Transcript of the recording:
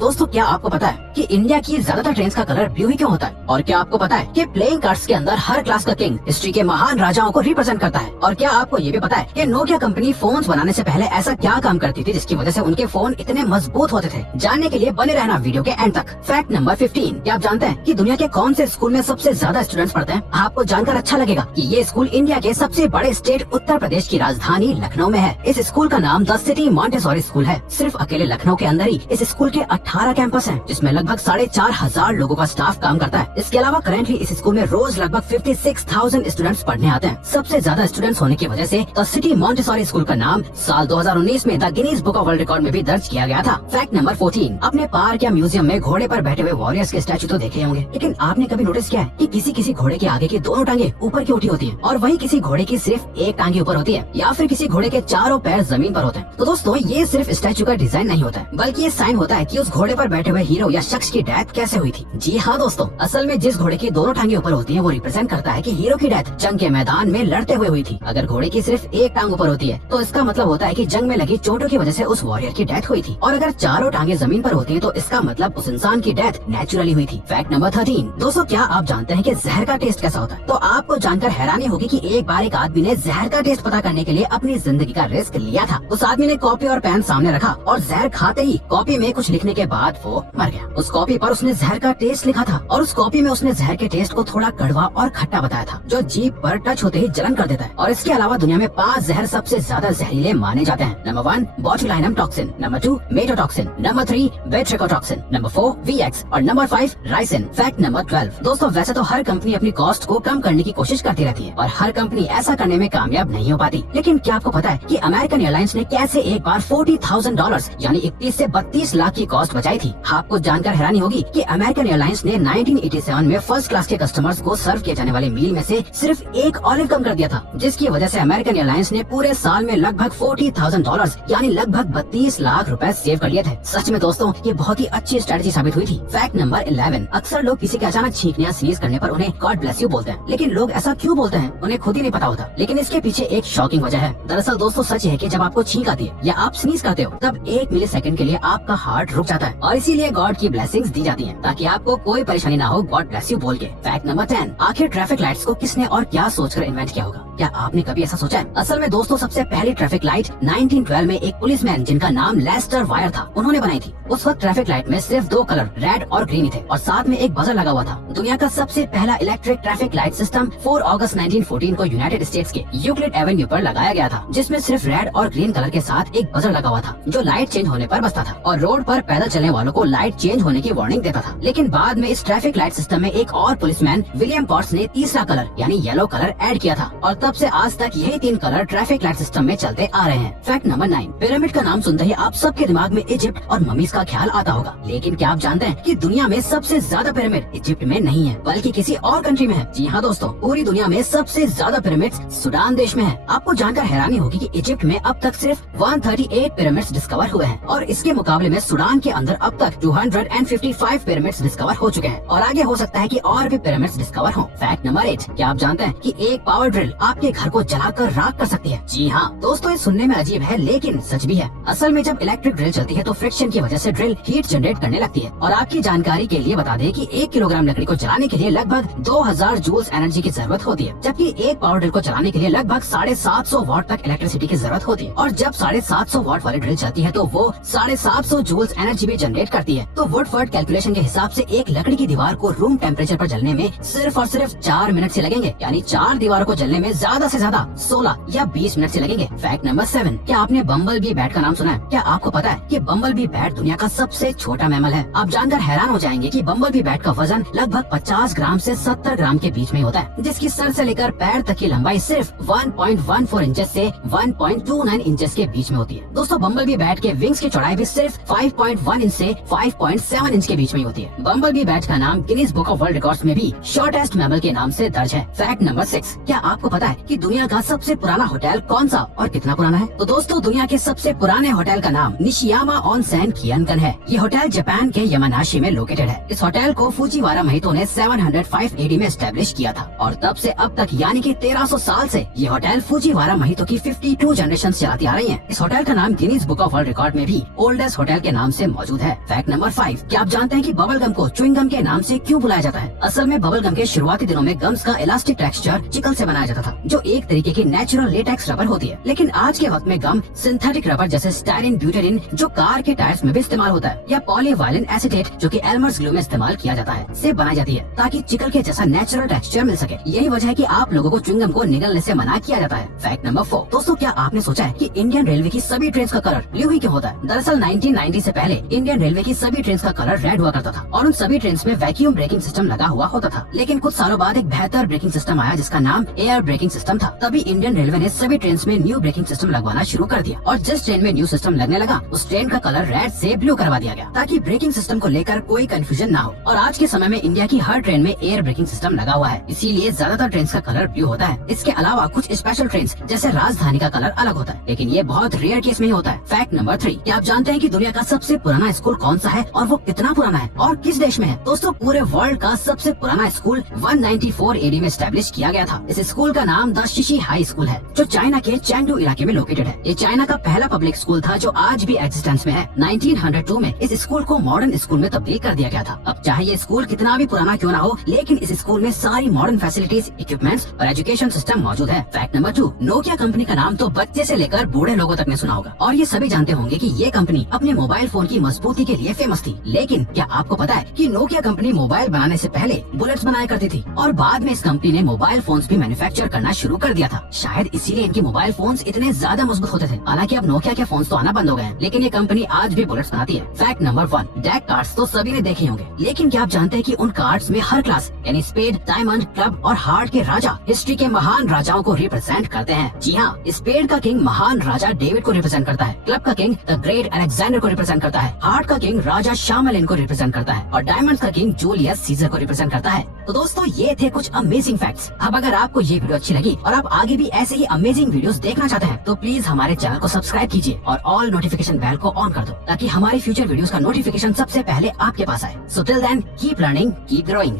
दोस्तों क्या आपको पता है कि इंडिया की ज्यादातर ट्रेन का कलर ब्लू ही क्यों होता है? और क्या आपको पता है कि प्लेइंग कार्ड्स के अंदर हर क्लास का किंग हिस्ट्री के महान राजाओं को रिप्रेजेंट करता है? और क्या आपको ये भी पता है कि नोकिया कंपनी फोन्स बनाने से पहले ऐसा क्या काम करती थी जिसकी वजह से उनके फोन इतने मजबूत होते थे? जानने के लिए बने रहना वीडियो के एंड तक। फैक्ट नंबर 15, क्या आप जानते हैं कि दुनिया के कौन से स्कूल में सबसे ज्यादा स्टूडेंट्स पढ़ते हैं? आपको जानकर अच्छा लगेगा कि ये स्कूल इंडिया के सबसे बड़े स्टेट उत्तर प्रदेश की राजधानी लखनऊ में है। इस स्कूल का नाम द सिटी मॉन्टेसोरी स्कूल है। सिर्फ अकेले लखनऊ के अंदर ही इस स्कूल के 18 कैंपस हैं, जिसमें लगभग 4,500 लोगों का स्टाफ काम करता है। इसके अलावा करेंटली इस स्कूल में रोज लगभग 56,000 स्टूडेंट्स पढ़ने आते हैं। सबसे ज्यादा स्टूडेंट्स होने की वजह से द सिटी मॉन्टेसोरी स्कूल का नाम साल 2019 में the Guinness book of world record में भी दर्ज किया गया था। फैक्ट नंबर 14, अपने पार्क या म्यूजियम में घोड़े पर बैठे हुए वॉरियर्स के स्टैचू तो देखे होंगे, लेकिन आपने कभी नोटिस किया है कि किसी किसी घोड़े के आगे की दोनों टांगे ऊपर की उठी होती है और वहीं किसी घोड़े की सिर्फ एक टांगे ऊपर होती है, या फिर किसी घोड़े के चारों पैर जमीन पर होते हैं? तो दोस्तों ये सिर्फ स्टैचू का डिजाइन नहीं होता है, बल्कि ये साइन होता है कि उस घोड़े पर बैठे हुए हीरो या शख्स की डेथ कैसे हुई थी। जी हाँ दोस्तों, असल में जिस घोड़े की दोनों टांगे ऊपर होती है वो रिप्रेजेंट करता है कि हीरो की डेथ जंग के मैदान में लड़ते हुए हुई थी। अगर घोड़े की सिर्फ एक टांग ऊपर होती है तो इसका मतलब होता है कि जंग में लगी चोटों की वजह से उस वॉरियर की डेथ हुई थी, और अगर चारों टांगे जमीन पर होती है तो इसका मतलब उस इंसान की डेथ नेचुरली हुई थी। फैक्ट नंबर 13, दोस्तों क्या आप जानते हैं कि जहर का टेस्ट कैसा होता है? तो आपको जानकर हैरानी होगी कि एक बार एक आदमी ने जहर का टेस्ट पता करने के लिए अपनी जिंदगी का रिस्क लिया था। उस आदमी ने कॉपी और पेन सामने रखा और जहर खाते ही कॉपी में कुछ लिखने के बाद वो मर गया। उस कॉपी पर उसने जहर का टेस्ट लिखा था और उस कॉपी में उसने जहर के टेस्ट को थोड़ा कड़वा और खट्टा बताया था, जो जीभ पर टच होते ही जलन कर देता है। और इसके अलावा दुनिया में 5 जहर सबसे ज्यादा जहरीले माने जाते हैं। Number 1 botulinum toxin, number 2 maitotoxin, number 3 batrachotoxin, number 4 VX और नंबर 5 राइसिन। फैक्ट नंबर 12, दोस्तों वैसे तो हर कंपनी अपनी कॉस्ट को कम करने की कोशिश करती रहती है और हर कंपनी ऐसा करने में कामयाब नहीं हो पाती, लेकिन क्या आपको पता है कि अमेरिकन एयरलाइंस ने कैसे एक बार $40,000 यानी 31 से 32 लाख की कॉस्ट बचाई थी? आपको जानकर हैरानी होगी कि अमेरिकन एयरलाइंस ने 1987 में फर्स्ट क्लास के कस्टमर्स को सर्व किए जाने वाले मील में से सिर्फ एक ऑलिव कम कर दिया था, जिसकी वजह से अमेरिकन एयरलाइंस ने पूरे साल में लगभग $40,000 यानी लगभग 32 लाख रुपए सेव कर लिए थे। सच में दोस्तों ये बहुत ही अच्छी स्ट्रेटजी साबित हुई थी। फैक्ट नंबर 11, अक्सर लोग किसी के अचानक छींकने या स्नीज करने पर उन्हें गॉड ब्लेस यू बोलते हैं, लेकिन लोग ऐसा क्यों बोलते हैं उन्हें खुद ही नहीं पता होता, लेकिन इसके पीछे एक शॉकिंग वजह है। दरअसल दोस्तों सच है कि जब आपको छींक आती है या आप स्नीज करते हो तब 1 मिली सेकंड के लिए आपका हार्ट रुक जाता है और इसीलिए गॉड की ब्लेसिंग्स दी जाती है ताकि आपको कोई परेशानी ना हो गॉड ब्लेस यू बोल के। फैक्ट नंबर 10, आखिर ट्रैफिक लाइट्स को किसने और क्या सोचकर इन्वेंट किया होगा? क्या आपने कभी ऐसा सोचा है? असल में दोस्तों सबसे पहली ट्रैफिक लाइट 1912 में एक पुलिसमैन जिनका नाम लेस्टर वायर था उन्होंने बनाई थी। उस वक्त ट्रैफिक लाइट में सिर्फ 2 कलर रेड और ग्रीन ही थे और साथ में एक बजर लगा हुआ था। दुनिया का सबसे पहला इलेक्ट्रिक ट्रैफिक लाइट सिस्टम 4 अगस्त 1914 को यूनाइटेड स्टेट्स के यूक्लिड एवेन्यू पर लगाया गया था, जिसमें सिर्फ रेड और ग्रीन कलर के साथ एक बजर लगा हुआ था जो लाइट चेंज होने पर बजता था और रोड पर पैदल चलने वालों को लाइट चेंज होने की वार्निंग देता था। लेकिन बाद में इस ट्रैफिक लाइट सिस्टम में एक और पुलिसमैन विलियम पॉट्स ने तीसरा कलर यानी येलो कलर ऐड किया था और तब से आज तक यही 3 कलर ट्रैफिक लाइट सिस्टम में चलते आ रहे हैं। फैक्ट नंबर 9, पिरामिड का नाम सुनते ही आप सबके दिमाग में इजिप्ट और ममीज का ख्याल आता होगा, लेकिन क्या आप जानते हैं कि दुनिया में सबसे ज्यादा पिरामिड इजिप्ट में नहीं है बल्कि किसी और कंट्री में है? जी हाँ दोस्तों, पूरी दुनिया में सबसे ज्यादा पिरामिड्स सूडान देश में है। आपको जानकर हैरानी होगी कि इजिप्ट में अब तक सिर्फ 138 पिरामिड्स डिस्कवर हुए हैं और इसके मुकाबले में सूडान के अंदर अब तक 255 पिरामिड्स डिस्कवर हो चुके हैं और आगे हो सकता है कि और भी पिरामिड्स डिस्कवर हों। फैक्ट नंबर 8, क्या आप जानते हैं कि एक पावर ड्रिल आपके घर को जलाकर राख कर सकती है? जी हाँ दोस्तों, ये सुनने में अजीब है लेकिन सच भी है। असल में जब इलेक्ट्रिक ड्रिल चलती है तो फ्रिक्शन की वजह से ड्रिल हीट जनरेट करने लगती है और आपकी जानकारी के लिए बता दें कि 1 किलोग्राम लकड़ी को जलाने के लिए लगभग 2000 जूल्स एनर्जी की जरूरत होती है, जबकि एक पावर ड्रिल को चलाने के लिए लगभग 750 वाट तक इलेक्ट्रिसिटी की जरूरत होती है। और जब 750 वाट वाली ड्रिल चलती है तो वो 750 जूल्स एनर्जी भी जनरेट करती है। तो वुडफोर्ड कैलकुलेशन के हिसाब से एक लकड़ी की दीवार को रूम टेम्परेचर पर जलने में सिर्फ और सिर्फ 4 मिनट से लगेंगे, यानी 4 दीवारों को जलने में ज्यादा से ज्यादा 16 या 20 मिनट से लगेंगे। फैक्ट नंबर 7, क्या आपने बम्बल बी बैट का नाम सुना है? क्या आपको पता है कि बम्बल बी बैट दुनिया का सबसे छोटा मैमल है? आप जानकर हैरान हो जाएंगे कि बम्बल बी बैट का वजन लगभग 50 ग्राम से 70 ग्राम के बीच में होता है, जिसकी सर से लेकर पैर तक की लंबाई सिर्फ 1.14 इंचेस से 1.29 इंचेस के बीच में होती है। दोस्तों बम्बल बी बैट के विंग्स की चौड़ाई भी सिर्फ 5.1 इंच से 5.7 इंच के बीच में होती है। बम्बल बी बैट का नाम Guinness book of world records में भी शॉर्टेस्ट मैमल के नाम से दर्ज है। फैक्ट नंबर 6, क्या आपको पता है कि दुनिया का सबसे पुराना होटल कौन सा और कितना पुराना है? तो दोस्तों दुनिया के सबसे पुराने होटल का नाम निशियामा ऑनसेन कियनकन है। ये होटल जापान के यमानाशी में लोकेटेड है। इस होटल को फुजिवारा महितो ने 705 AD में एस्टेब्लिश किया था और तब से अब तक यानी कि 1300 साल से ये होटल फुजिवारा महितो की 52 जनरेशन चलाती आ रही है। इस होटल का नाम Guinness book of world record में भी ओल्डेस्ट होटल के नाम से मौजूद मौजूद है। फैक्ट नंबर 5, क्या आप जानते हैं कि बबल गम को च्युइंग गम के नाम से क्यों बुलाया जाता है? असल में बबल गम के शुरुआती दिनों में गम्स का इलास्टिक टेक्सचर चिकल से बनाया जाता था, जो एक तरीके की नेचुरल लेटेक्स रबर होती है। लेकिन आज के वक्त में गम सिंथेटिक रबर जैसे स्टाइरिन, ब्यूटेरिन जो कार के टायर्स में भी इस्तेमाल होता है, या पॉलीवाइलिन एसीटेट जो कि एल्मर्स ग्लू में इस्तेमाल किया जाता है, से बनाई जाती है ताकि चिकल के जैसा नेचुरल टेक्सचर मिल सके। यही वजह है कि आप लोगों को च्युइंग गम को निगलने से मना किया जाता है। फैक्ट नंबर 4, दोस्तों क्या आपने सोचा है कि इंडियन रेलवे की सभी ट्रेन का कलर ब्लू ही क्यों होता है? दरअसल 1990 से पहले इंडियन रेलवे की सभी ट्रेन का कलर रेड हुआ करता था और उन सभी ट्रेन में वैक्यूम ब्रेकिंग सिस्टम लगा हुआ होता था। लेकिन कुछ सालों बाद एक बेहतर ब्रेकिंग सिस्टम आया जिसका नाम एयर ब्रेकिंग सिस्टम था। तभी इंडियन रेलवे ने सभी ट्रेन में न्यू ब्रेकिंग सिस्टम लगवाना शुरू कर दिया और जिस ट्रेन में न्यू सिस्टम लगने लगा उस ट्रेन का कलर रेड से ब्लू करवा दिया गया ताकि ब्रेकिंग सिस्टम को लेकर कोई कंफ्यूजन ना हो। और आज के समय में इंडिया की हर ट्रेन में एयर ब्रेकिंग सिस्टम लगा हुआ है, इसीलिए ज्यादातर ट्रेन का कलर ब्लू होता है। इसके अलावा कुछ स्पेशल ट्रेन जैसे राजधानी का कलर अलग होता है, लेकिन ये बहुत रेयर केस में ही होता है। फैक्ट नंबर 3, क्या आप जानते हैं कि दुनिया का सबसे पुराना स्कूल कौन सा है और वो कितना पुराना है और किस देश में है? दोस्तों पूरे वर्ल्ड का सबसे पुराना स्कूल 194 एडी में एस्टेब्लिश किया गया था। इस स्कूल का नाम द शिशी हाई स्कूल है जो चाइना के चेंगडू इलाके में लोकेटेड है। ये चाइना का पहला पब्लिक स्कूल था जो आज भी एग्जिस्टेंस में है। 1902 में इस स्कूल को मॉडर्न स्कूल में तब्दील कर दिया गया था। अब चाहे ये स्कूल कितना भी पुराना क्यों ना हो, लेकिन इस स्कूल में सारी मॉडर्न फैसिलिटीज, इक्विपमेंट्स और एजुकेशन सिस्टम मौजूद है। फैक्ट नंबर 2, नोकिया कंपनी का नाम तो बच्चे से लेकर बूढ़े लोगों तक ने सुना होगा और ये सभी जानते होंगे कि ये कंपनी अपने मोबाइल फोन की मजबूती के लिए फेमस थी। लेकिन क्या आपको पता है कि नोकिया कंपनी मोबाइल बनाने से पहले बुलेट्स बनाया करती थी और बाद में इस कंपनी ने मोबाइल फोन्स भी मैन्युफैक्चर करना शुरू कर दिया था। शायद इसीलिए इनके मोबाइल फोन्स इतने ज्यादा मजबूत होते थे। हालांकि अब नोकिया के फोन्स तो आना बंद हो गए हैं, लेकिन ये कंपनी आज भी बुलेट्स बनाती है। फैक्ट नंबर 1, डेक कार्ड्स तो सभी ने देखे होंगे, लेकिन क्या आप जानते हैं कि उन कार्ड्स में हर क्लास यानी स्पेड, डायमंड, क्लब और हार्ट के राजा हिस्ट्री के महान राजाओं को रिप्रेजेंट करते हैं। जी हाँ, स्पेड का किंग महान राजा डेविड को रिप्रेजेंट करता है, क्लब का किंग द ग्रेट अलेक्जेंडर को रिप्रेजेंट करता है, हार्ट का किंग राजा शामलिन को रिप्रेजेंट करता है और डायमंड का किंग जूलियस सीजर को रिप्रेजेंट करता है। तो दोस्तों ये थे कुछ अमेजिंग फैक्ट्स। अब अगर आपको ये वीडियो अच्छी लगी और आप आगे भी ऐसे ही अमेजिंग वीडियोस देखना चाहते हैं तो प्लीज हमारे चैनल को सब्सक्राइब कीजिए और ऑल नोटिफिकेशन बेल को ऑन कर दो ताकि हमारी फ्यूचर वीडियोस का नोटिफिकेशन सबसे पहले आपके पास आए। So till then keep learning, keep growing.